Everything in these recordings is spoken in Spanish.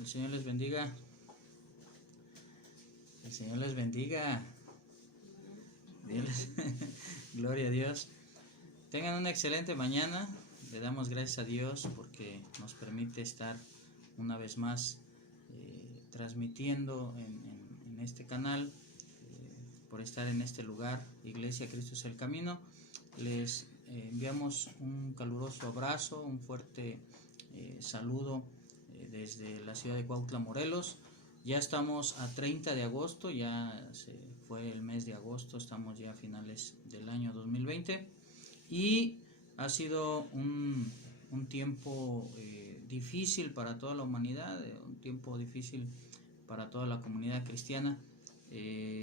El Señor les bendiga. El Señor les bendiga. Gloria a Dios. Tengan una excelente mañana. Le damos gracias a Dios porque nos permite estar una vez más transmitiendo en este canal, por estar en este lugar. Iglesia Cristo es el Camino. Les enviamos un caluroso abrazo, un fuerte saludo desde la ciudad de Cuautla, Morelos. Ya estamos a 30 de agosto, ya se fue el mes de agosto, estamos ya a finales del año 2020 y ha sido un tiempo difícil para toda la humanidad, un tiempo difícil para toda la comunidad cristiana, y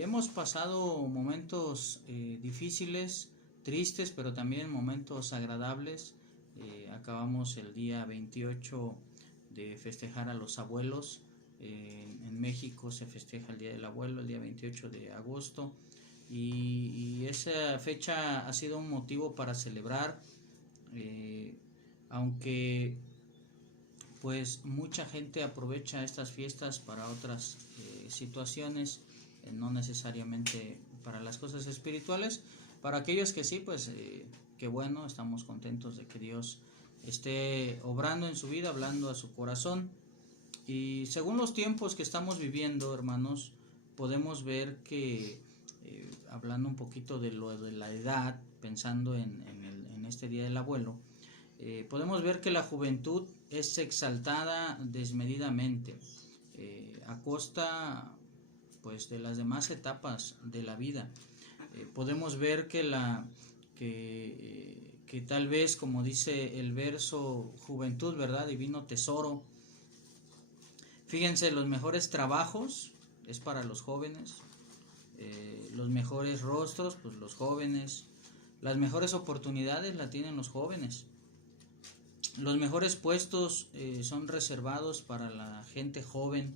hemos pasado momentos difíciles, tristes, pero también momentos agradables. Acabamos el día 28 de festejar a los abuelos. En México se festeja el Día del Abuelo, el día 28 de agosto, y esa fecha ha sido un motivo para celebrar, aunque pues mucha gente aprovecha estas fiestas para otras situaciones, no necesariamente para las cosas espirituales. Para aquellos que sí, pues qué bueno, estamos contentos de que Dios esté obrando en su vida, hablando a su corazón. Y según los tiempos que estamos viviendo, hermanos, podemos ver que, hablando un poquito de lo de la edad, pensando en este Día del Abuelo, podemos ver que la juventud es exaltada desmedidamente, a costa pues de las demás etapas de la vida. Podemos ver que que tal vez, como dice el verso, juventud, ¿verdad? Divino tesoro. Fíjense, los mejores trabajos es para los jóvenes, los mejores rostros, pues los jóvenes, las mejores oportunidades la tienen los jóvenes, los mejores puestos son reservados para la gente joven,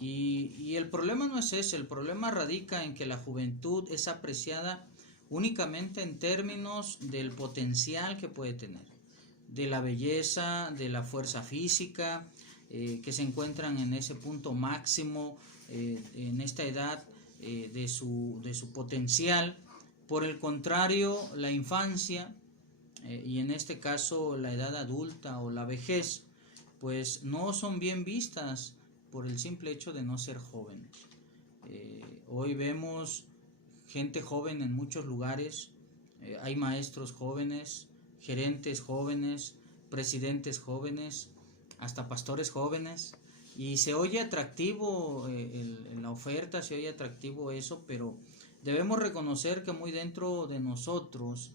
y el problema no es ese, el problema radica en que la juventud es apreciada únicamente en términos del potencial que puede tener, de la belleza, de la fuerza física, que se encuentran en ese punto máximo en esta edad de su potencial. Por el contrario, la infancia, y en este caso la edad adulta o la vejez, pues no son bien vistas por el simple hecho de no ser jóvenes. Hoy vemos gente joven en muchos lugares, hay maestros jóvenes, gerentes jóvenes, presidentes jóvenes, hasta pastores jóvenes, y se oye atractivo en la oferta, se oye atractivo eso, pero debemos reconocer que muy dentro de nosotros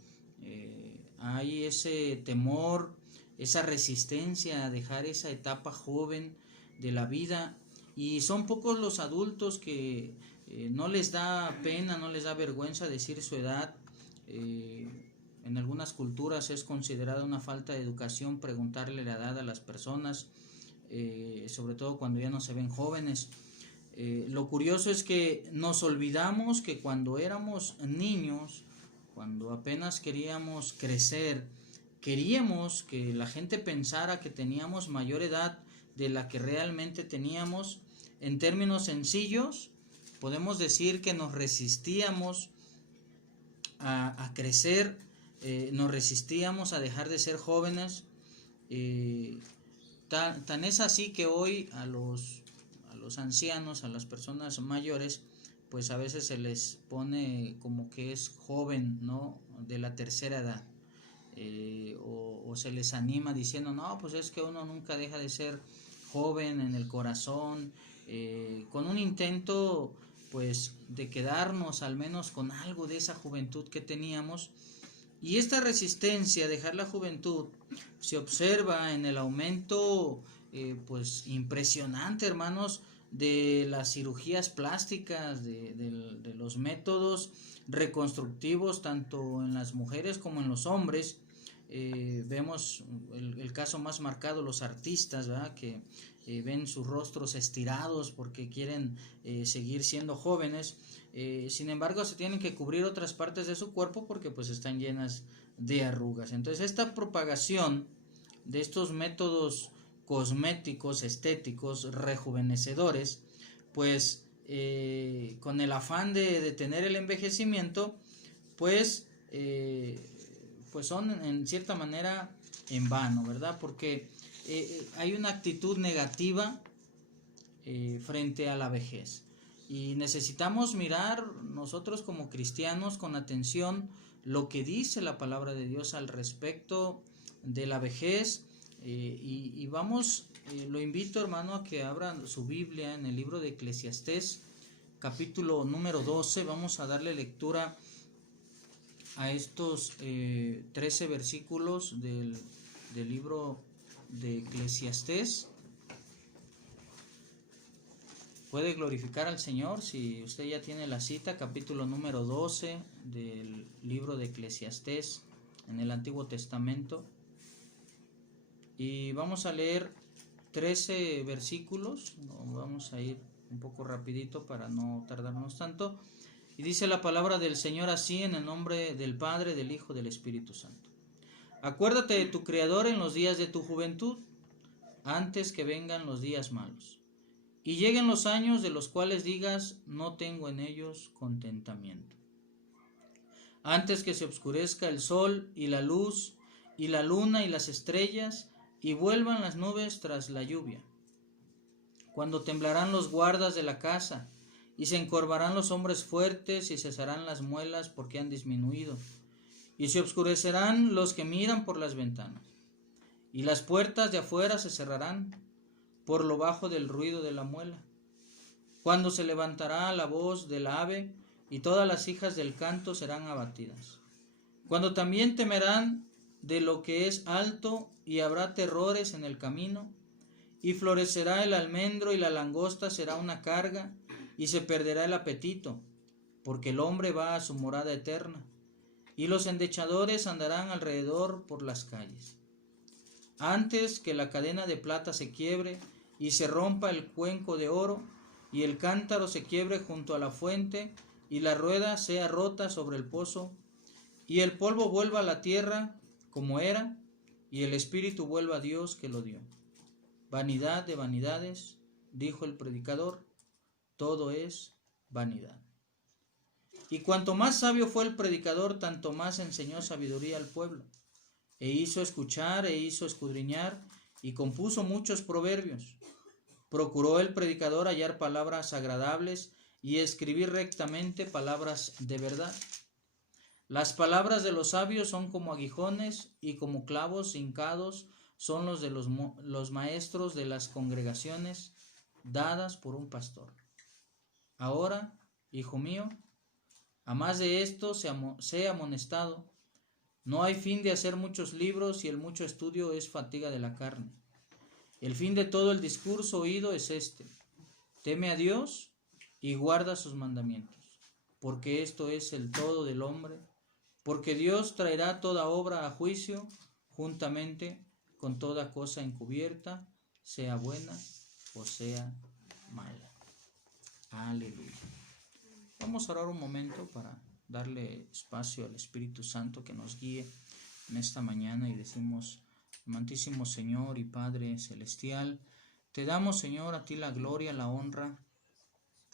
hay ese temor, esa resistencia a dejar esa etapa joven de la vida, y son pocos los adultos que no les da pena, no les da vergüenza decir su edad. En algunas culturas es considerada una falta de educación preguntarle la edad a las personas, sobre todo cuando ya no se ven jóvenes. Lo curioso es que nos olvidamos que cuando éramos niños, cuando apenas queríamos crecer, queríamos que la gente pensara que teníamos mayor edad de la que realmente teníamos. En términos sencillos, podemos decir que nos resistíamos a crecer, nos resistíamos a dejar de ser jóvenes. Tan es así que hoy a los ancianos, a las personas mayores, pues a veces se les pone como que es joven, ¿no? De la tercera edad, o se les anima diciendo, no, pues es que uno nunca deja de ser joven en el corazón, con un intento pues de quedarnos al menos con algo de esa juventud que teníamos. Y esta resistencia a dejar la juventud se observa en el aumento pues impresionante, hermanos, de las cirugías plásticas, de los métodos reconstructivos tanto en las mujeres como en los hombres. Vemos el caso más marcado, los artistas, ¿verdad? Que ven sus rostros estirados porque quieren seguir siendo jóvenes. Sin embargo, se tienen que cubrir otras partes de su cuerpo porque pues están llenas de arrugas. Entonces esta propagación de estos métodos cosméticos, estéticos, rejuvenecedores, pues con el afán de detener el envejecimiento, pues, pues son en cierta manera en vano, ¿verdad? Porque hay una actitud negativa frente a la vejez. Y necesitamos mirar nosotros como cristianos con atención lo que dice la palabra de Dios al respecto de la vejez. Y vamos, lo invito, hermano, a que abran su Biblia en el libro de Eclesiastés, capítulo número 12. Vamos a darle lectura a estos 13 versículos del libro de Eclesiastés. Puede glorificar al Señor si usted ya tiene la cita, capítulo número 12 del libro de Eclesiastés en el Antiguo Testamento. Y vamos a leer 13 versículos, vamos a ir un poco rapidito para no tardarnos tanto. Y dice la palabra del Señor así, en el nombre del Padre, del Hijo, del Espíritu Santo. Acuérdate de tu Creador en los días de tu juventud, antes que vengan los días malos, y lleguen los años de los cuales digas, no tengo en ellos contentamiento. Antes que se oscurezca el sol y la luz, y la luna y las estrellas, y vuelvan las nubes tras la lluvia. Cuando temblarán los guardas de la casa, y se encorvarán los hombres fuertes, y cesarán las muelas porque han disminuido, y se oscurecerán los que miran por las ventanas, y las puertas de afuera se cerrarán por lo bajo del ruido de la muela. Cuando se levantará la voz del ave, y todas las hijas del canto serán abatidas. Cuando también temerán de lo que es alto, y habrá terrores en el camino, y florecerá el almendro, y la langosta será una carga, y se perderá el apetito, porque el hombre va a su morada eterna, y los endechadores andarán alrededor por las calles. Antes que la cadena de plata se quiebre, y se rompa el cuenco de oro, y el cántaro se quiebre junto a la fuente, y la rueda sea rota sobre el pozo, y el polvo vuelva a la tierra como era, y el espíritu vuelva a Dios que lo dio. Vanidad de vanidades, dijo el predicador, todo es vanidad. Y cuanto más sabio fue el predicador, tanto más enseñó sabiduría al pueblo, e hizo escuchar, e hizo escudriñar, y compuso muchos proverbios. Procuró el predicador hallar palabras agradables, y escribir rectamente palabras de verdad. Las palabras de los sabios son como aguijones, y como clavos hincados son los de los maestros de las congregaciones, dadas por un pastor. Ahora, hijo mío, a más de esto sé amonestado. No hay fin de hacer muchos libros, y el mucho estudio es fatiga de la carne. El fin de todo el discurso oído es este: teme a Dios y guarda sus mandamientos, porque esto es el todo del hombre, porque Dios traerá toda obra a juicio, juntamente con toda cosa encubierta, sea buena o sea mala. Aleluya. Vamos a orar un momento para darle espacio al Espíritu Santo que nos guíe en esta mañana, y decimos: amantísimo Señor y Padre Celestial, te damos, Señor, a ti la gloria, la honra,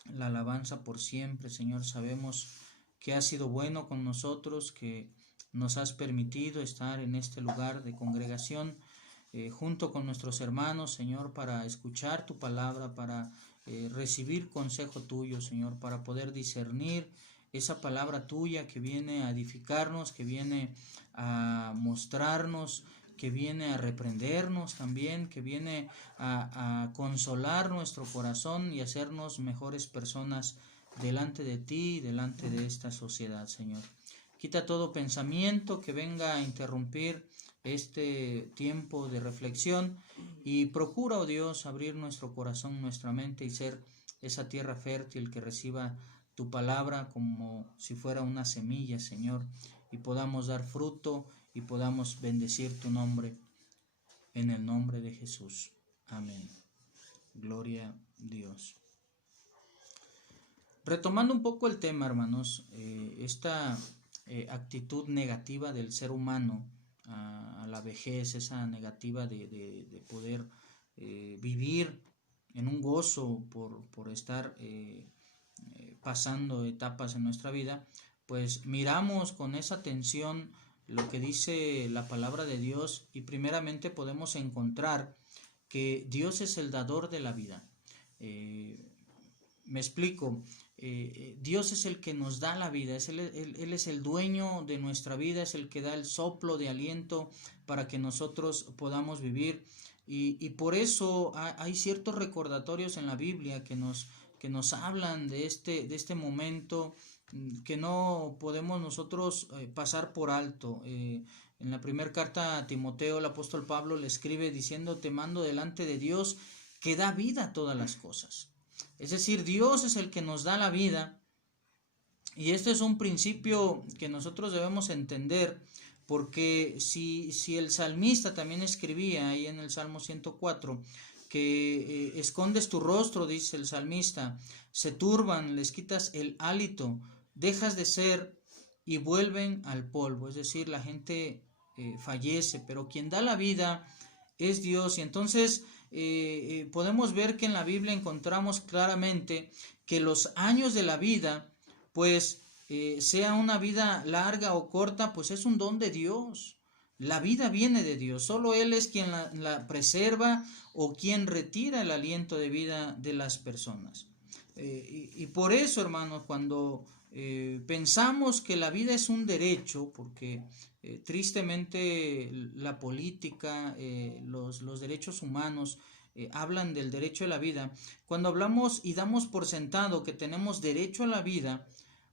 la alabanza por siempre. Señor, sabemos que has sido bueno con nosotros, que nos has permitido estar en este lugar de congregación junto con nuestros hermanos, Señor, para escuchar tu palabra, para recibir consejo tuyo, Señor, para poder discernir esa palabra tuya que viene a edificarnos, que viene a mostrarnos, que viene a reprendernos también, que viene a consolar nuestro corazón y hacernos mejores personas delante de ti y delante de esta sociedad, Señor. Quita todo pensamiento que venga a interrumpir este tiempo de reflexión, y procura, oh Dios, abrir nuestro corazón, nuestra mente, y ser esa tierra fértil que reciba tu palabra como si fuera una semilla, Señor, y podamos dar fruto y podamos bendecir tu nombre, en el nombre de Jesús. Amén. Gloria a Dios. Retomando un poco el tema, hermanos, esta actitud negativa del ser humano a la vejez, esa negativa de poder vivir en un gozo por estar pasando etapas en nuestra vida, pues miramos con esa atención lo que dice la palabra de Dios y primeramente podemos encontrar que Dios es el dador de la vida. Me explico. Dios es el que nos da la vida, Él es el dueño de nuestra vida, es el que da el soplo de aliento para que nosotros podamos vivir. Y por eso hay ciertos recordatorios en la Biblia que nos hablan de este momento que no podemos nosotros pasar por alto. En la primera carta a Timoteo, el apóstol Pablo le escribe diciendo: te mando delante de Dios que da vida a todas las cosas. Es decir, Dios es el que nos da la vida, y este es un principio que nosotros debemos entender, porque si el salmista también escribía ahí en el Salmo 104, que escondes tu rostro, dice el salmista, se turban, les quitas el hálito, dejas de ser y vuelven al polvo. Es decir, la gente fallece, pero quien da la vida es Dios. Y entonces podemos ver que en la Biblia encontramos claramente que los años de la vida, pues sea una vida larga o corta, pues es un don de Dios. La vida viene de Dios, solo Él es quien la preserva o quien retira el aliento de vida de las personas. Y por eso, hermanos, cuando pensamos que la vida es un derecho, porque tristemente la política, los derechos humanos hablan del derecho a la vida, cuando hablamos y damos por sentado que tenemos derecho a la vida,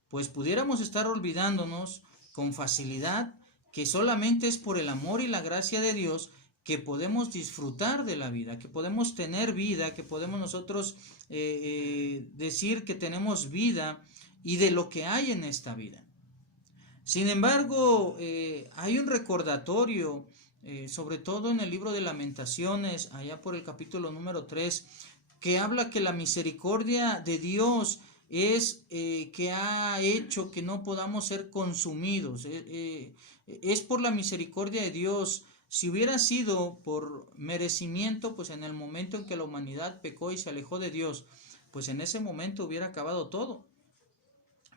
pues pudiéramos estar olvidándonos con facilidad que solamente es por el amor y la gracia de Dios que podemos disfrutar de la vida, que podemos tener vida, que podemos nosotros decir que tenemos vida y de lo que hay en esta vida. Sin embargo, hay un recordatorio, sobre todo en el libro de Lamentaciones, allá por el capítulo número 3, que habla que la misericordia de Dios es que ha hecho que no podamos ser consumidos. Es por la misericordia de Dios. Si hubiera sido por merecimiento, pues en el momento en que la humanidad pecó y se alejó de Dios, pues en ese momento hubiera acabado todo.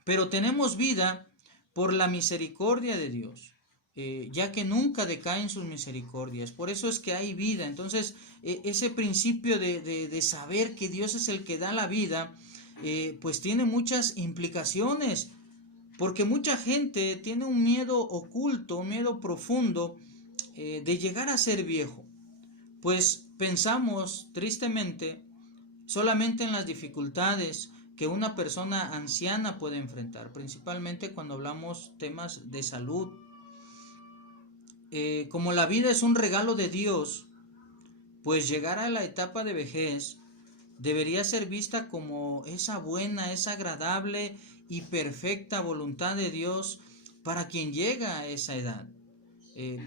Pero tenemos vida por la misericordia de Dios, ya que nunca decaen sus misericordias. Por eso es que hay vida. Entonces, ese principio de saber que Dios es el que da la vida, pues tiene muchas implicaciones, porque mucha gente tiene un miedo oculto, un miedo profundo de llegar a ser viejo. Pues pensamos tristemente solamente en las dificultades que una persona anciana puede enfrentar, principalmente cuando hablamos temas de salud. Como la vida es un regalo de Dios, pues llegar a la etapa de vejez debería ser vista como esa buena, esa agradable y perfecta voluntad de Dios para quien llega a esa edad.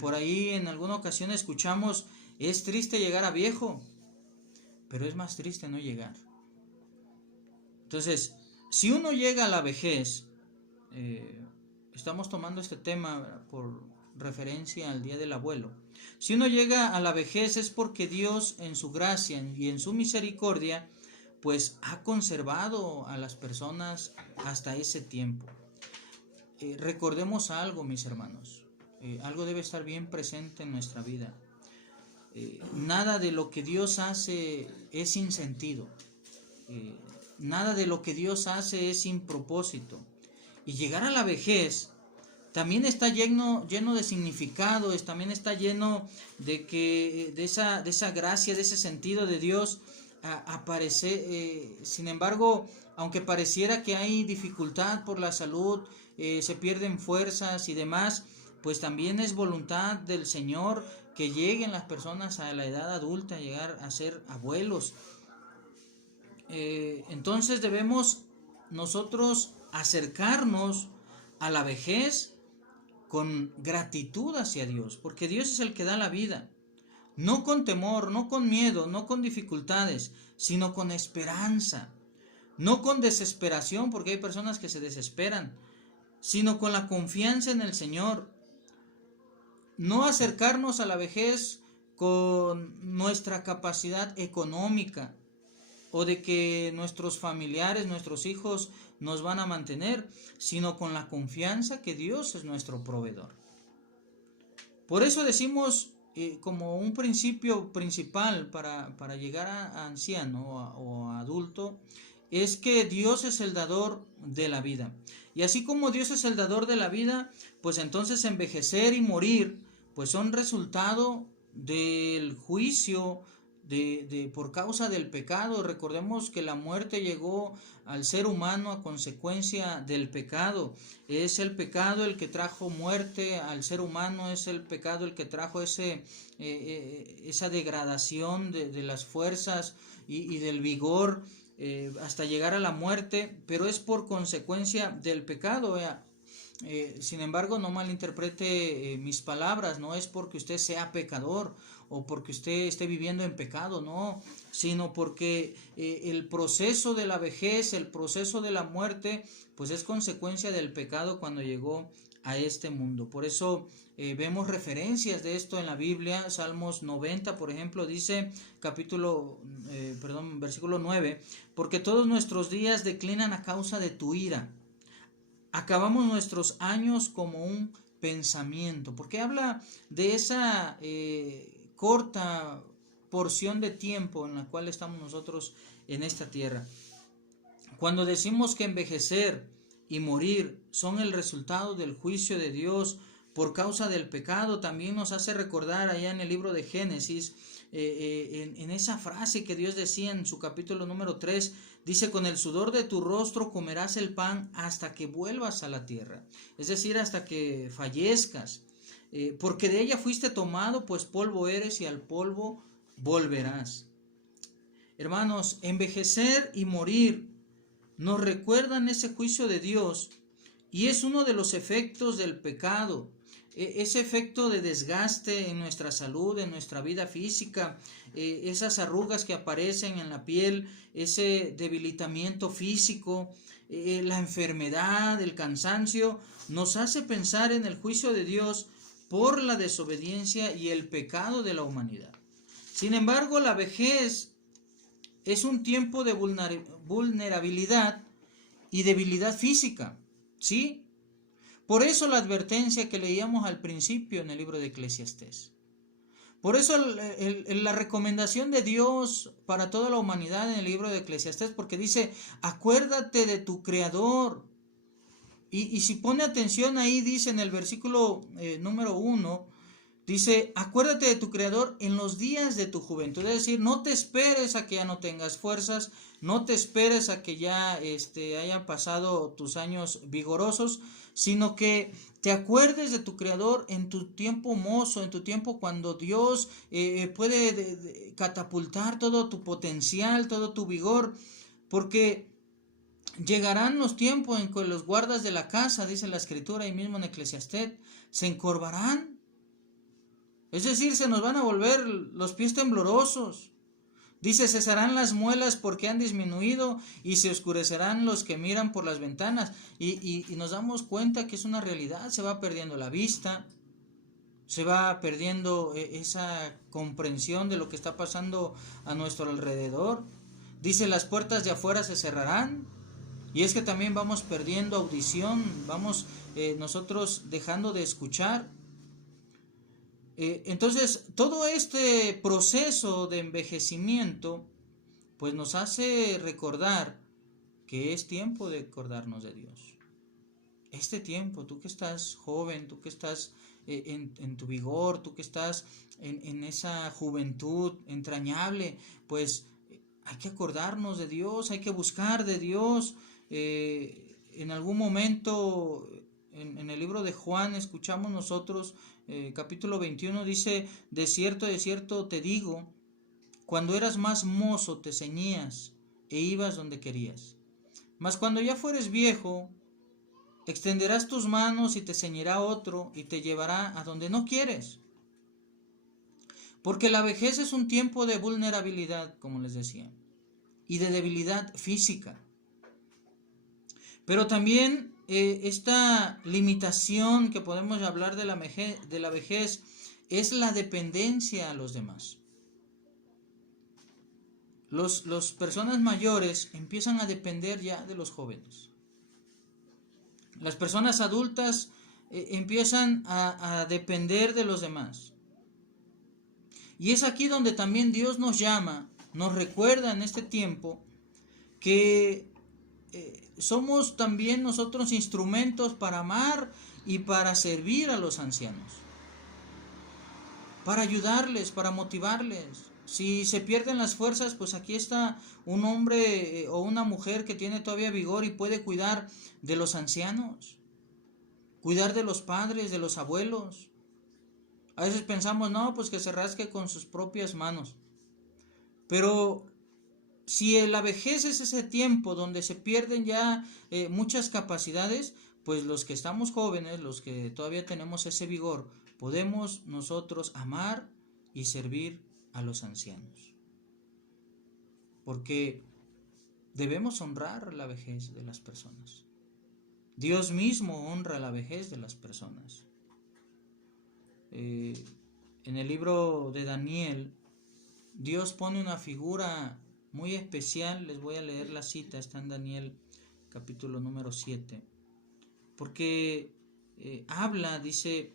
Por ahí en alguna ocasión escuchamos: es triste llegar a viejo, pero es más triste no llegar. Entonces, si uno llega a la vejez, estamos tomando este tema por referencia al Día del Abuelo. Si uno llega a la vejez es porque Dios en su gracia y en su misericordia pues ha conservado a las personas hasta ese tiempo. Recordemos algo, mis hermanos, algo debe estar bien presente en nuestra vida. Nada de lo que Dios hace es sin sentido. Nada de lo que Dios hace es sin propósito. Y llegar a la vejez también está lleno de significados, también está lleno de esa gracia, de ese sentido de Dios. Sin embargo, aunque pareciera que hay dificultad por la salud, se pierden fuerzas y demás, pues también es voluntad del Señor que lleguen las personas a la edad adulta, llegar a ser abuelos. Entonces debemos nosotros acercarnos a la vejez con gratitud hacia Dios, porque Dios es el que da la vida, no con temor, no con miedo, no con dificultades, sino con esperanza, no con desesperación, porque hay personas que se desesperan, sino con la confianza en el Señor. No acercarnos a la vejez con nuestra capacidad económica o de que nuestros familiares, nuestros hijos nos van a mantener, sino con la confianza que Dios es nuestro proveedor. Por eso decimos como un principio principal para llegar a anciano o a adulto, es que Dios es el dador de la vida. Y así como Dios es el dador de la vida, pues entonces envejecer y morir, pues son resultado del juicio por causa del pecado. Recordemos que la muerte llegó al ser humano a consecuencia del pecado. Es el pecado el que trajo muerte al ser humano, es el pecado el que trajo esa degradación de las fuerzas y del vigor hasta llegar a la muerte, pero es por consecuencia del pecado. Sin embargo, no malinterprete mis palabras, no es porque usted sea pecador o porque usted esté viviendo en pecado, no, sino porque el proceso de la vejez, el proceso de la muerte, pues es consecuencia del pecado cuando llegó a este mundo. Por eso vemos referencias de esto en la Biblia. Salmos 90, por ejemplo, dice versículo 9, porque todos nuestros días declinan a causa de tu ira. Acabamos nuestros años como un pensamiento, porque habla de esa corta porción de tiempo en la cual estamos nosotros en esta tierra. Cuando decimos que envejecer y morir son el resultado del juicio de Dios por causa del pecado, también nos hace recordar allá en el libro de Génesis, en esa frase que Dios decía en su capítulo número 3, dice: con el sudor de tu rostro comerás el pan hasta que vuelvas a la tierra, es decir, hasta que fallezcas, porque de ella fuiste tomado, pues polvo eres y al polvo volverás. Hermanos, envejecer y morir nos recuerdan ese juicio de Dios y es uno de los efectos del pecado. Ese efecto de desgaste en nuestra salud, en nuestra vida física, esas arrugas que aparecen en la piel, ese debilitamiento físico, la enfermedad, el cansancio, nos hace pensar en el juicio de Dios por la desobediencia y el pecado de la humanidad. Sin embargo, la vejez es un tiempo de vulnerabilidad y debilidad física, ¿sí? Por eso la advertencia que leíamos al principio en el libro de Eclesiastés. Por eso la recomendación de Dios para toda la humanidad en el libro de Eclesiastés, porque dice: acuérdate de tu Creador. Y si pone atención ahí, dice en el versículo número 1, dice: acuérdate de tu Creador en los días de tu juventud. Es decir, no te esperes a que ya no tengas fuerzas, no te esperes a que ya hayan pasado tus años vigorosos, sino que te acuerdes de tu Creador en tu tiempo mozo, en tu tiempo cuando Dios puede catapultar todo tu potencial, todo tu vigor, porque llegarán los tiempos en que los guardas de la casa, dice la Escritura ahí mismo en Eclesiastés, se encorvarán. Es decir, se nos van a volver los pies temblorosos. Dice: cesarán las muelas porque han disminuido y se oscurecerán los que miran por las ventanas. Y nos damos cuenta que es una realidad. Se va perdiendo la vista, se va perdiendo esa comprensión de lo que está pasando a nuestro alrededor. Dice: las puertas de afuera se cerrarán. Y es que también vamos perdiendo audición, vamos nosotros dejando de escuchar. Entonces, todo este proceso de envejecimiento, pues nos hace recordar que es tiempo de acordarnos de Dios. Este tiempo, tú que estás joven, tú que estás en tu vigor, tú que estás en esa juventud entrañable, pues hay que acordarnos de Dios, hay que buscar de Dios. En algún momento en el libro de Juan escuchamos nosotros, capítulo 21, dice: de cierto te digo, cuando eras más mozo te ceñías e ibas donde querías. Mas cuando ya fueres viejo, extenderás tus manos y te ceñirá otro y te llevará a donde no quieres. Porque la vejez es un tiempo de vulnerabilidad, como les decía, y de debilidad física. Pero también esta limitación que podemos hablar de la vejez es la dependencia a los demás. Las personas mayores empiezan a depender ya de los jóvenes. Las personas adultas empiezan a depender de los demás. Y es aquí donde también Dios nos llama, nos recuerda en este tiempo que somos también nosotros instrumentos para amar y para servir a los ancianos, para ayudarles, para motivarles. Si se pierden las fuerzas, pues aquí está un hombre o una mujer que tiene todavía vigor y puede cuidar de los ancianos, cuidar de los padres, de los abuelos. A veces pensamos, no, pues que se rasque con sus propias manos. Pero si la vejez es ese tiempo donde se pierden ya muchas capacidades, pues los que estamos jóvenes, los que todavía tenemos ese vigor, podemos nosotros amar y servir a los ancianos. Porque debemos honrar la vejez de las personas. Dios mismo honra la vejez de las personas. En el libro de Daniel, Dios pone una figura muy especial. Les voy a leer la cita, está en Daniel capítulo número 7, porque habla, dice: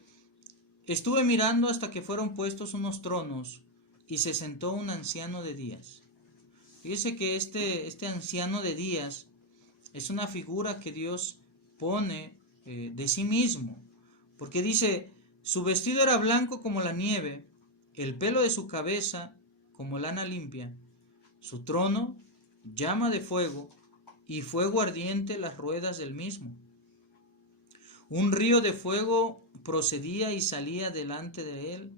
estuve mirando hasta que fueron puestos unos tronos y se sentó un anciano de días. Fíjese que este anciano de días es una figura que Dios pone de sí mismo, porque dice: su vestido era blanco como la nieve, el pelo de su cabeza como lana limpia, su trono llama de fuego y fuego ardiente las ruedas del mismo. Un río de fuego procedía y salía delante de él.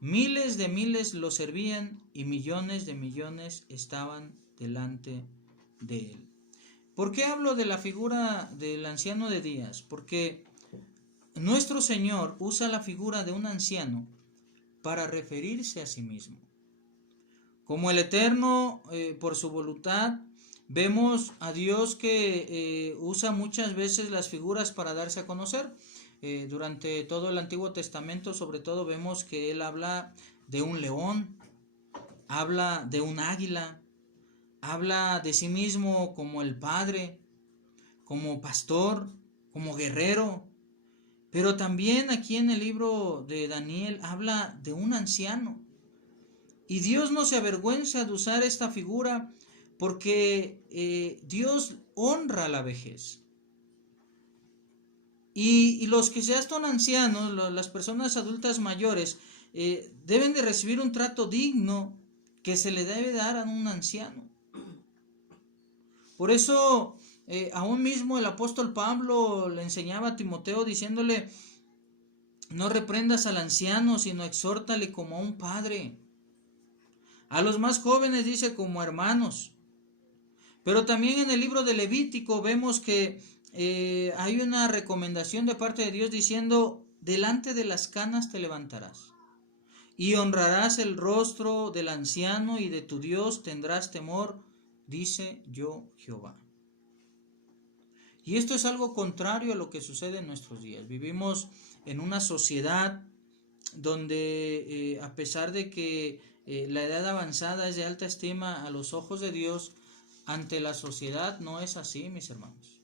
Miles de miles lo servían y millones de millones estaban delante de él. ¿Por qué hablo de la figura del anciano de días? Porque nuestro Señor usa la figura de un anciano para referirse a sí mismo. Como el Eterno, por su voluntad, vemos a Dios que usa muchas veces las figuras para darse a conocer. Durante todo el Antiguo Testamento, sobre todo, vemos que Él habla de un león, habla de un águila, habla de sí mismo como el Padre, como pastor, como guerrero. Pero también aquí en el libro de Daniel habla de un anciano. Y Dios no se avergüenza de usar esta figura porque Dios honra la vejez. Y los que ya son ancianos, las personas adultas mayores, deben de recibir un trato digno que se le debe dar a un anciano. Por eso, aún mismo el apóstol Pablo le enseñaba a Timoteo diciéndole: no reprendas al anciano, sino exhórtale como a un padre. A los más jóvenes dice como hermanos. Pero también en el libro de Levítico vemos que hay una recomendación de parte de Dios diciendo: delante de las canas te levantarás y honrarás el rostro del anciano y de tu Dios tendrás temor, dice yo Jehová. Y esto es algo contrario a lo que sucede en nuestros días. Vivimos en una sociedad donde a pesar de que la edad avanzada es de alta estima a los ojos de Dios, ante la sociedad no es así, mis hermanos.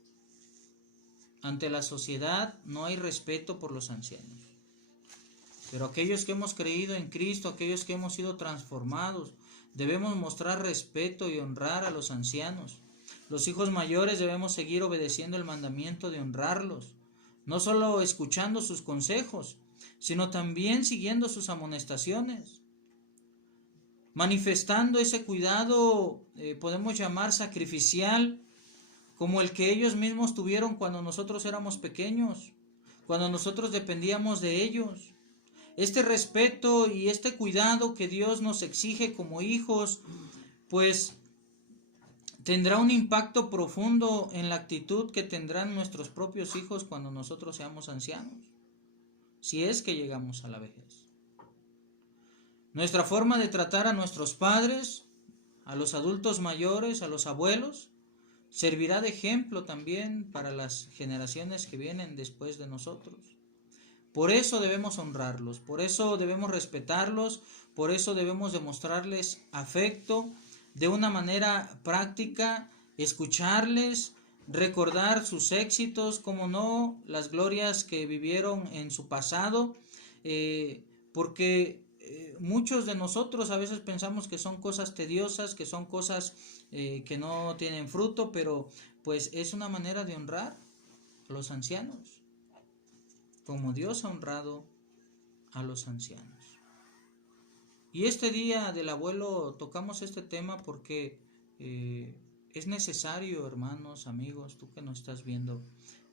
Ante la sociedad no hay respeto por los ancianos. Pero aquellos que hemos creído en Cristo, aquellos que hemos sido transformados, debemos mostrar respeto y honrar a los ancianos. Los hijos mayores debemos seguir obedeciendo el mandamiento de honrarlos, no solo escuchando sus consejos, sino también siguiendo sus amonestaciones, manifestando ese cuidado, podemos llamar sacrificial, como el que ellos mismos tuvieron cuando nosotros éramos pequeños, cuando nosotros dependíamos de ellos. Este respeto y este cuidado que Dios nos exige como hijos, pues tendrá un impacto profundo en la actitud que tendrán nuestros propios hijos cuando nosotros seamos ancianos, si es que llegamos a la vejez. Nuestra forma de tratar a nuestros padres, a los adultos mayores, a los abuelos, servirá de ejemplo también para las generaciones que vienen después de nosotros. Por eso debemos honrarlos, por eso debemos respetarlos, por eso debemos demostrarles afecto de una manera práctica, escucharles, recordar sus éxitos, como no, las glorias que vivieron en su pasado, porque muchos de nosotros a veces pensamos que son cosas tediosas, que son cosas que no tienen fruto, pero pues es una manera de honrar a los ancianos, como Dios ha honrado a los ancianos. Y este día del abuelo tocamos este tema porque es necesario, hermanos, amigos, tú que nos estás viendo,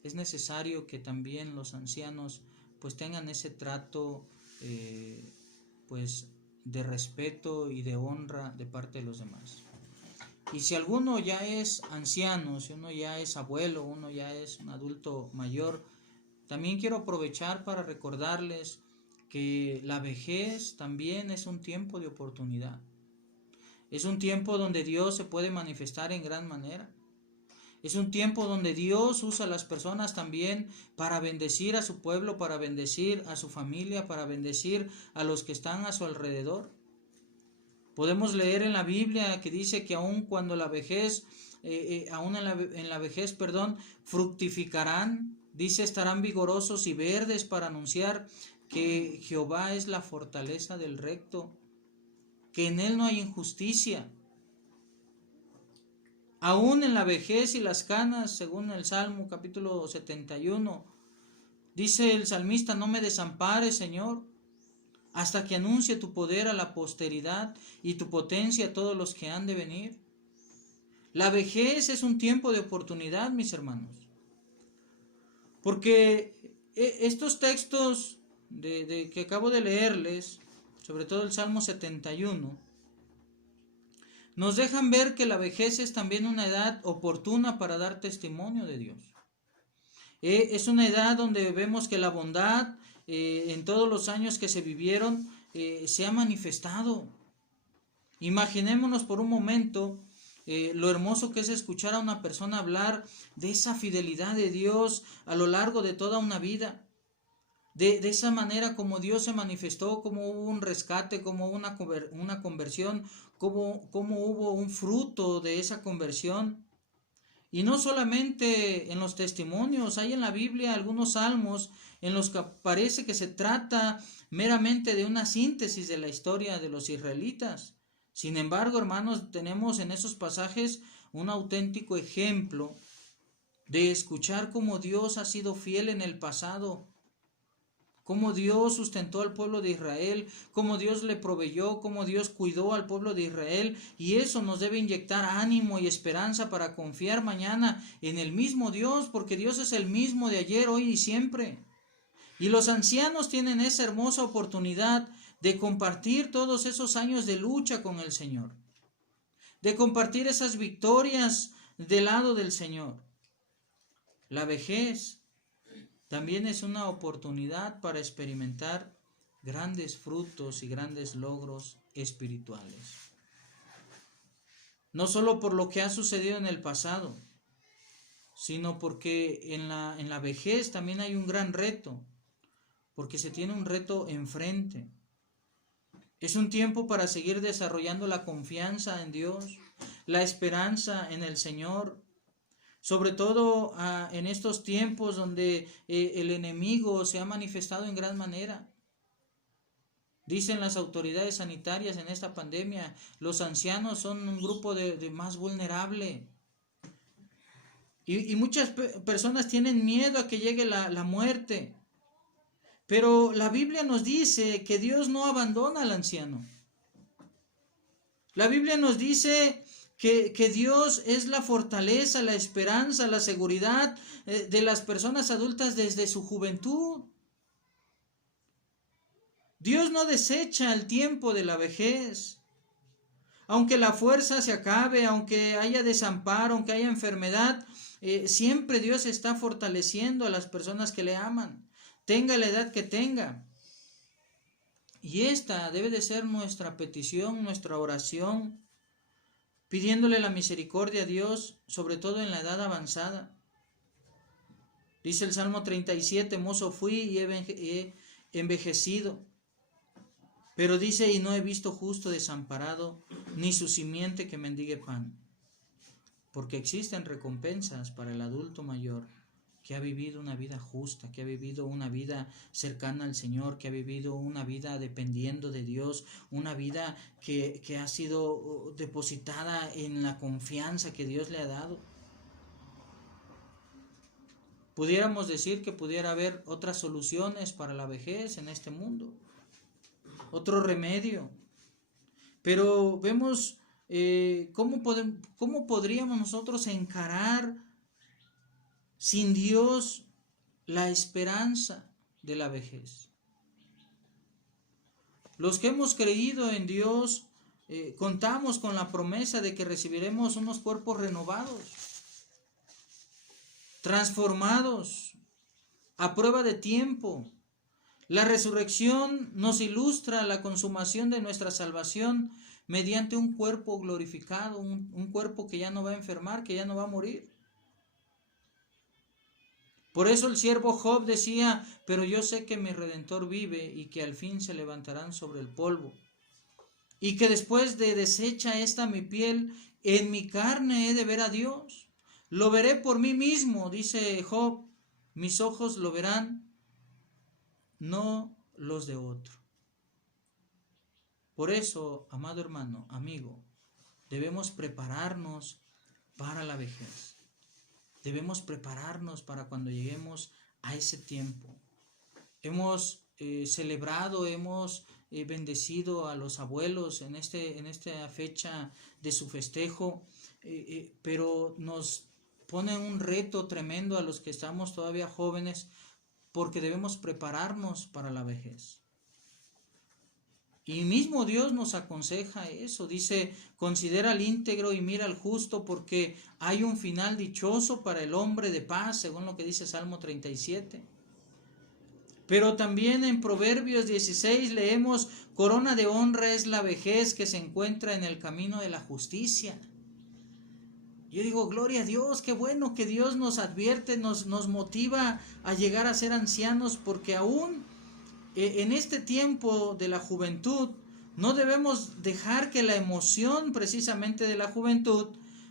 es necesario que también los ancianos pues tengan ese trato pues de respeto y de honra de parte de los demás. Y si alguno ya es anciano, si uno ya es abuelo, uno ya es un adulto mayor, también quiero aprovechar para recordarles que la vejez también es un tiempo de oportunidad. Es un tiempo donde Dios se puede manifestar en gran manera. Es un tiempo donde Dios usa a las personas también para bendecir a su pueblo, para bendecir a su familia, para bendecir a los que están a su alrededor. Podemos leer en la Biblia que dice que aun cuando la vejez, en la vejez, fructificarán, dice, estarán vigorosos y verdes para anunciar que Jehová es la fortaleza del recto, que en él no hay injusticia. Aún en la vejez y las canas, según el Salmo capítulo 71, dice el salmista, no me desampares, Señor, hasta que anuncie tu poder a la posteridad y tu potencia a todos los que han de venir. La vejez es un tiempo de oportunidad, mis hermanos, porque estos textos que acabo de leerles, sobre todo el Salmo 71, nos dejan ver que la vejez es también una edad oportuna para dar testimonio de Dios. Es una edad donde vemos que la bondad en todos los años que se vivieron se ha manifestado. Imaginémonos por un momento lo hermoso que es escuchar a una persona hablar de esa fidelidad de Dios a lo largo de toda una vida. De esa manera como Dios se manifestó, como hubo un rescate, como una conversión, como hubo un fruto de esa conversión. Y no solamente en los testimonios, hay en la Biblia algunos salmos en los que parece que se trata meramente de una síntesis de la historia de los israelitas. Sin embargo, hermanos, tenemos en esos pasajes un auténtico ejemplo de escuchar cómo Dios ha sido fiel en el pasado, cómo Dios sustentó al pueblo de Israel, cómo Dios le proveyó, cómo Dios cuidó al pueblo de Israel, y eso nos debe inyectar ánimo y esperanza para confiar mañana en el mismo Dios, porque Dios es el mismo de ayer, hoy y siempre. Y los ancianos tienen esa hermosa oportunidad de compartir todos esos años de lucha con el Señor, de compartir esas victorias del lado del Señor. La vejez también es una oportunidad para experimentar grandes frutos y grandes logros espirituales. No solo por lo que ha sucedido en el pasado, sino porque en la vejez también hay un gran reto, porque se tiene un reto enfrente. Es un tiempo para seguir desarrollando la confianza en Dios, la esperanza en el Señor, sobre todo en estos tiempos donde el enemigo se ha manifestado en gran manera. Dicen las autoridades sanitarias en esta pandemia, los ancianos son un grupo de más vulnerable. Y muchas personas tienen miedo a que llegue la muerte. Pero la Biblia nos dice que Dios no abandona al anciano. La Biblia nos dice que Dios es la fortaleza, la esperanza, la seguridad de las personas adultas desde su juventud. Dios no desecha el tiempo de la vejez. Aunque la fuerza se acabe, aunque haya desamparo, aunque haya enfermedad, siempre Dios está fortaleciendo a las personas que le aman, tenga la edad que tenga. Y esta debe de ser nuestra petición, nuestra oración, pidiéndole la misericordia a Dios, sobre todo en la edad avanzada. Dice el Salmo 37, mozo fui y he envejecido. Pero dice, y no he visto justo desamparado, ni su simiente que mendigue pan. Porque existen recompensas para el adulto mayor que ha vivido una vida justa, que ha vivido una vida cercana al Señor, que ha vivido una vida dependiendo de Dios, una vida que ha sido depositada en la confianza que Dios le ha dado. Pudiéramos decir que pudiera haber otras soluciones para la vejez en este mundo, otro remedio, pero vemos cómo podríamos nosotros encarar sin Dios la esperanza de la vejez. Los que hemos creído en Dios contamos con la promesa de que recibiremos unos cuerpos renovados, transformados, a prueba de tiempo. La resurrección nos ilustra la consumación de nuestra salvación mediante un cuerpo glorificado, un cuerpo que ya no va a enfermar, que ya no va a morir. Por eso el siervo Job decía, pero yo sé que mi Redentor vive y que al fin se levantarán sobre el polvo. Y que después de deshecha esta mi piel, en mi carne he de ver a Dios. Lo veré por mí mismo, dice Job, mis ojos lo verán, no los de otro. Por eso, amado hermano, amigo, debemos prepararnos para la vejez. Debemos prepararnos para cuando lleguemos a ese tiempo. Hemos celebrado, hemos bendecido a los abuelos en esta fecha de su festejo, pero nos pone un reto tremendo a los que estamos todavía jóvenes, porque debemos prepararnos para la vejez. Y mismo Dios nos aconseja eso, dice, considera al íntegro y mira al justo, porque hay un final dichoso para el hombre de paz, según lo que dice Salmo 37. Pero también en Proverbios 16 leemos, corona de honra es la vejez que se encuentra en el camino de la justicia. Yo digo, gloria a Dios, qué bueno que Dios nos advierte, nos motiva a llegar a ser ancianos, porque aún en este tiempo de la juventud no debemos dejar que la emoción precisamente de la juventud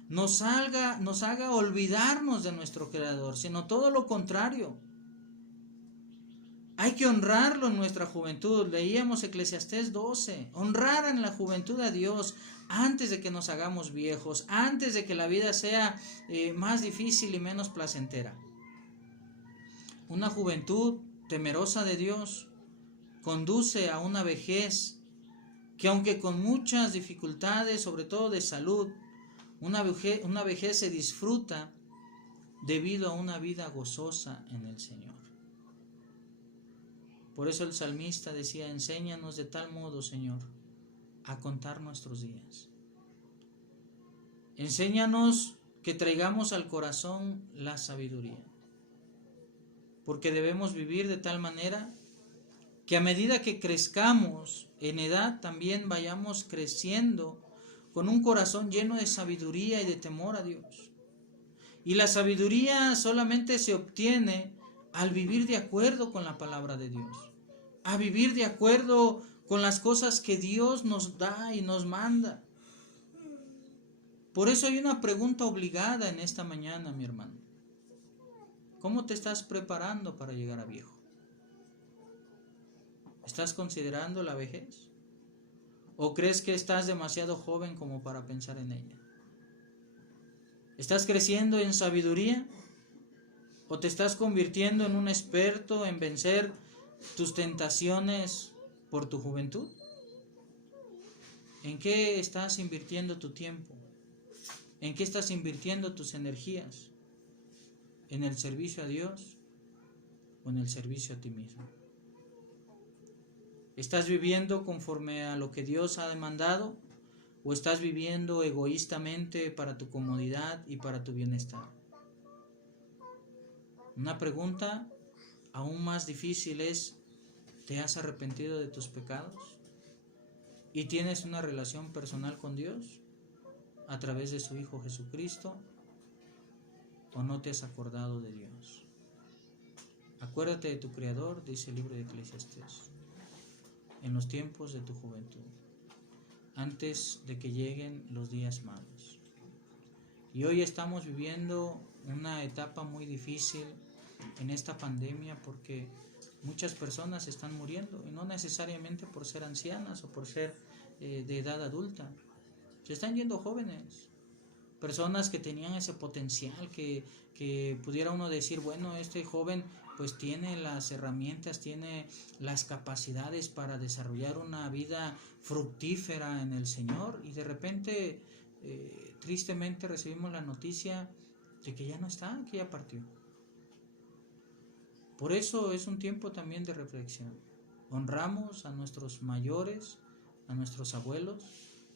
nos haga olvidarnos de nuestro Creador, sino todo lo contrario. Hay que honrarlo en nuestra juventud. Leíamos Eclesiastés 12. Honrar en la juventud a Dios antes de que nos hagamos viejos, antes de que la vida sea más difícil y menos placentera. Una juventud temerosa de Dios conduce a una vejez que, aunque con muchas dificultades, sobre todo de salud, una vejez se disfruta debido a una vida gozosa en el Señor. Por eso el salmista decía, enséñanos de tal modo, Señor, a contar nuestros días. Enséñanos que traigamos al corazón la sabiduría, porque debemos vivir de tal manera que a medida que crezcamos en edad también vayamos creciendo con un corazón lleno de sabiduría y de temor a Dios. Y la sabiduría solamente se obtiene al vivir de acuerdo con la palabra de Dios, a vivir de acuerdo con las cosas que Dios nos da y nos manda. Por eso hay una pregunta obligada en esta mañana, mi hermano. ¿Cómo te estás preparando para llegar a viejo? ¿Estás considerando la vejez? ¿O crees que estás demasiado joven como para pensar en ella? ¿Estás creciendo en sabiduría? ¿O te estás convirtiendo en un experto en vencer tus tentaciones por tu juventud? ¿En qué estás invirtiendo tu tiempo? ¿En qué estás invirtiendo tus energías? ¿En el servicio a Dios o en el servicio a ti mismo? ¿Estás viviendo conforme a lo que Dios ha demandado o estás viviendo egoístamente para tu comodidad y para tu bienestar? Una pregunta aún más difícil es, ¿te has arrepentido de tus pecados? ¿Y tienes una relación personal con Dios a través de su Hijo Jesucristo? ¿O no te has acordado de Dios? Acuérdate de tu Creador, dice el libro de Eclesiastés, en los tiempos de tu juventud, antes de que lleguen los días malos. Y hoy estamos viviendo una etapa muy difícil en esta pandemia porque muchas personas están muriendo, y no necesariamente por ser ancianas o por ser de edad adulta. Se están yendo jóvenes, personas que tenían ese potencial, que pudiera uno decir, bueno, este joven pues tiene las herramientas, tiene las capacidades para desarrollar una vida fructífera en el Señor, y de repente tristemente recibimos la noticia de que ya no está, que ya partió. Por eso es un tiempo también de reflexión. Honramos a nuestros mayores, a nuestros abuelos,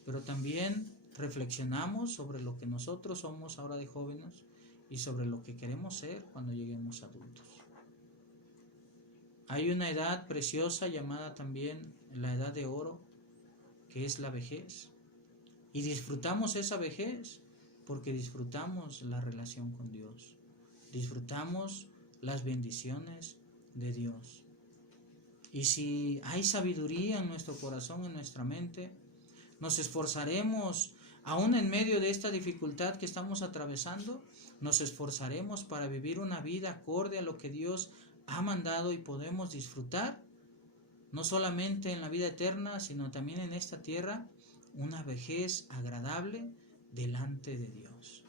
pero también reflexionamos sobre lo que nosotros somos ahora de jóvenes y sobre lo que queremos ser cuando lleguemos adultos. Hay una edad preciosa llamada también la edad de oro, que es la vejez. Y disfrutamos esa vejez porque disfrutamos la relación con Dios. Disfrutamos las bendiciones de Dios. Y si hay sabiduría en nuestro corazón, en nuestra mente, nos esforzaremos, aún en medio de esta dificultad que estamos atravesando, nos esforzaremos para vivir una vida acorde a lo que Dios ha mandado, y podemos disfrutar, no solamente en la vida eterna, sino también en esta tierra, una vejez agradable delante de Dios.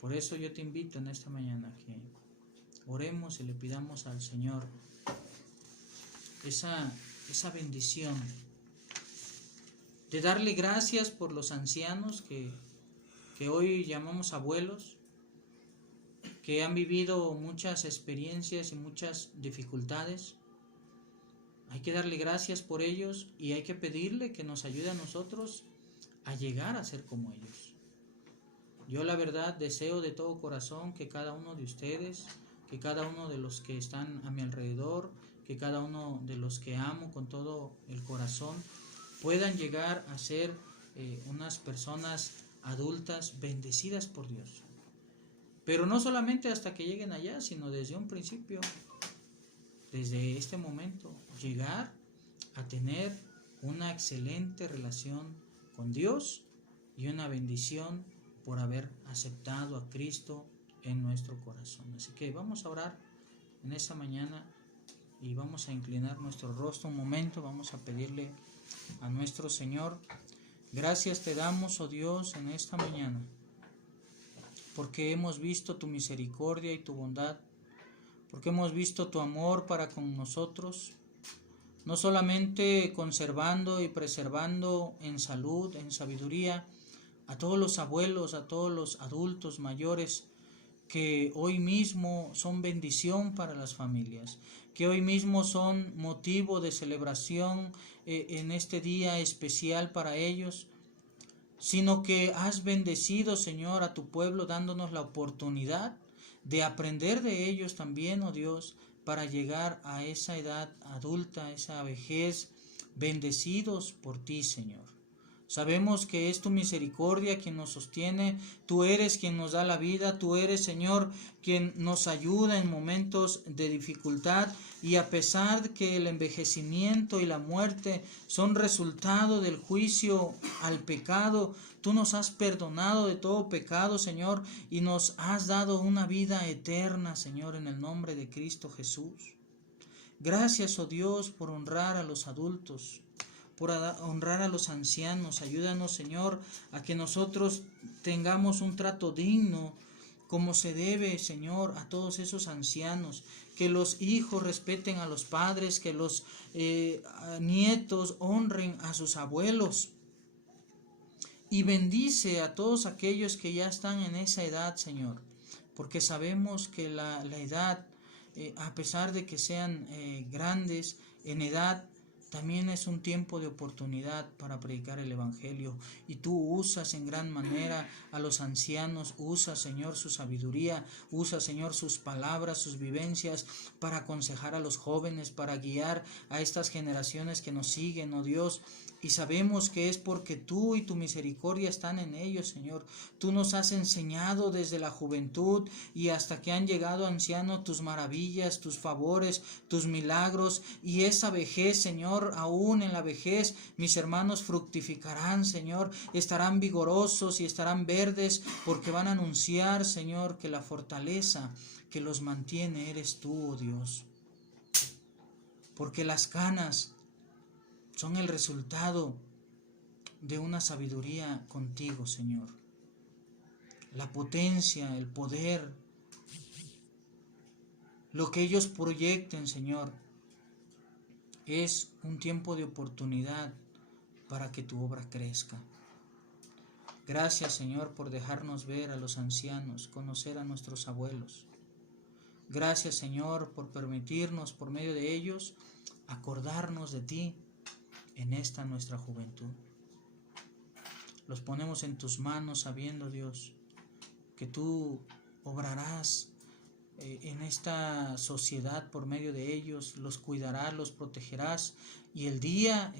Por eso yo te invito en esta mañana que oremos y le pidamos al Señor esa bendición de darle gracias por los ancianos que hoy llamamos abuelos, que han vivido muchas experiencias y muchas dificultades. Hay que darle gracias por ellos y hay que pedirle que nos ayude a nosotros a llegar a ser como ellos. Yo la verdad deseo de todo corazón que cada uno de ustedes, que cada uno de los que están a mi alrededor, que cada uno de los que amo con todo el corazón, puedan llegar a ser unas personas adultas bendecidas por Dios. Pero no solamente hasta que lleguen allá, sino desde un principio, desde este momento, llegar a tener una excelente relación con Dios y una bendición por haber aceptado a Cristo en nuestro corazón. Así que vamos a orar en esta mañana y vamos a inclinar nuestro rostro un momento, vamos a pedirle a nuestro Señor. Gracias te damos, oh Dios, en esta mañana, porque hemos visto tu misericordia y tu bondad, porque hemos visto tu amor para con nosotros, no solamente conservando y preservando en salud, en sabiduría, a todos los abuelos, a todos los adultos mayores, que hoy mismo son bendición para las familias, que hoy mismo son motivo de celebración en este día especial para ellos, sino que has bendecido, Señor, a tu pueblo, dándonos la oportunidad de aprender de ellos también, oh Dios, para llegar a esa edad adulta, a esa vejez, bendecidos por ti, Señor. Sabemos que es tu misericordia quien nos sostiene, tú eres quien nos da la vida, tú eres, Señor, quien nos ayuda en momentos de dificultad, y a pesar que el envejecimiento y la muerte son resultado del juicio al pecado, tú nos has perdonado de todo pecado, Señor, y nos has dado una vida eterna, Señor, en el nombre de Cristo Jesús. Gracias, oh Dios, por honrar a los adultos, por honrar a los ancianos. Ayúdanos, Señor, a que nosotros tengamos un trato digno, como se debe, Señor, a todos esos ancianos. Que los hijos respeten a los padres, que los nietos honren a sus abuelos. Y bendice a todos aquellos que ya están en esa edad, Señor, porque sabemos que la edad, a pesar de que sean grandes en edad, también es un tiempo de oportunidad para predicar el Evangelio. Y tú usas en gran manera a los ancianos, usa, Señor, su sabiduría, usa, Señor, sus palabras, sus vivencias para aconsejar a los jóvenes, para guiar a estas generaciones que nos siguen, oh Dios. Y sabemos que es porque tú y tu misericordia están en ellos, Señor. Tú nos has enseñado desde la juventud y hasta que han llegado ancianos tus maravillas, tus favores, tus milagros. Y esa vejez, Señor, aún en la vejez, mis hermanos fructificarán, Señor. Estarán vigorosos y estarán verdes porque van a anunciar, Señor, que la fortaleza que los mantiene eres tú, oh Dios. Porque las canas son el resultado de una sabiduría contigo, Señor. La potencia, el poder, lo que ellos proyecten, Señor, es un tiempo de oportunidad para que tu obra crezca. Gracias, Señor, por dejarnos ver a los ancianos, conocer a nuestros abuelos. Gracias, Señor, por permitirnos, por medio de ellos, acordarnos de ti en esta nuestra juventud. Los ponemos en tus manos sabiendo, Dios, que tú obrarás en esta sociedad por medio de ellos, los cuidarás, los protegerás, y el día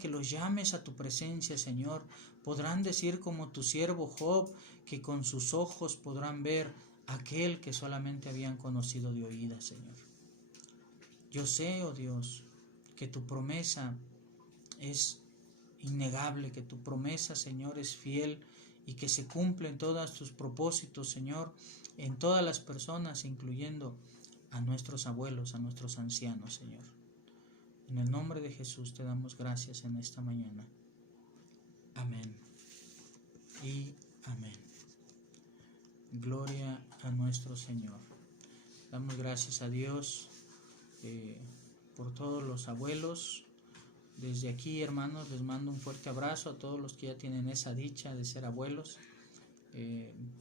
que los llames a tu presencia, Señor, podrán decir como tu siervo Job, que con sus ojos podrán ver aquel que solamente habían conocido de oídas, Señor. Yo sé, oh Dios, que tu promesa es innegable, que tu promesa, Señor, es fiel y que se cumplen todos tus propósitos, Señor, en todas las personas, incluyendo a nuestros abuelos, a nuestros ancianos, Señor. En el nombre de Jesús te damos gracias en esta mañana. Amén y amén. Gloria a nuestro Señor. Damos gracias a Dios por todos los abuelos. Desde aquí, hermanos, les mando un fuerte abrazo a todos los que ya tienen esa dicha de ser abuelos.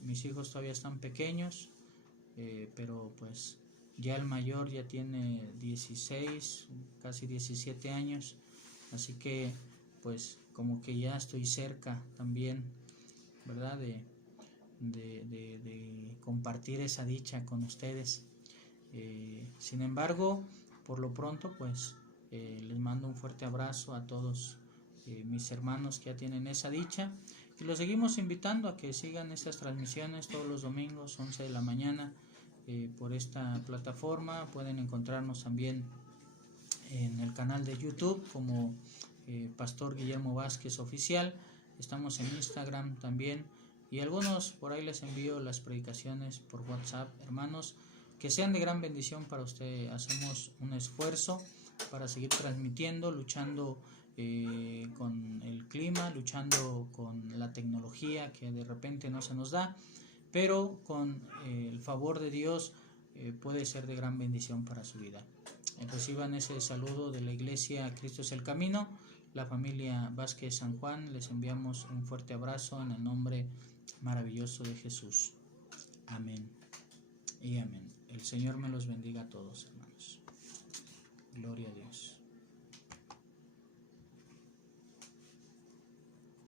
Mis hijos todavía están pequeños, pero pues ya el mayor ya tiene 16, casi 17 años, así que pues como que ya estoy cerca también, ¿verdad? De compartir esa dicha con ustedes. Sin embargo, por lo pronto pues les mando un fuerte abrazo a todos mis hermanos que ya tienen esa dicha, y los seguimos invitando a que sigan estas transmisiones todos los domingos 11 de la mañana por esta plataforma. Pueden encontrarnos también en el canal de YouTube como Pastor Guillermo Vázquez Oficial. Estamos en Instagram también, y algunos por ahí les envío las predicaciones por WhatsApp. Hermanos, que sean de gran bendición para usted. Hacemos un esfuerzo para seguir transmitiendo, luchando con el clima, luchando con la tecnología que de repente no se nos da, pero con el favor de Dios puede ser de gran bendición para su vida. Reciban ese saludo de la iglesia Cristo es el Camino, la familia Vázquez San Juan. Les enviamos un fuerte abrazo en el nombre maravilloso de Jesús. Amén y amén. El Señor me los bendiga a todos, hermanos. Gloria a Dios.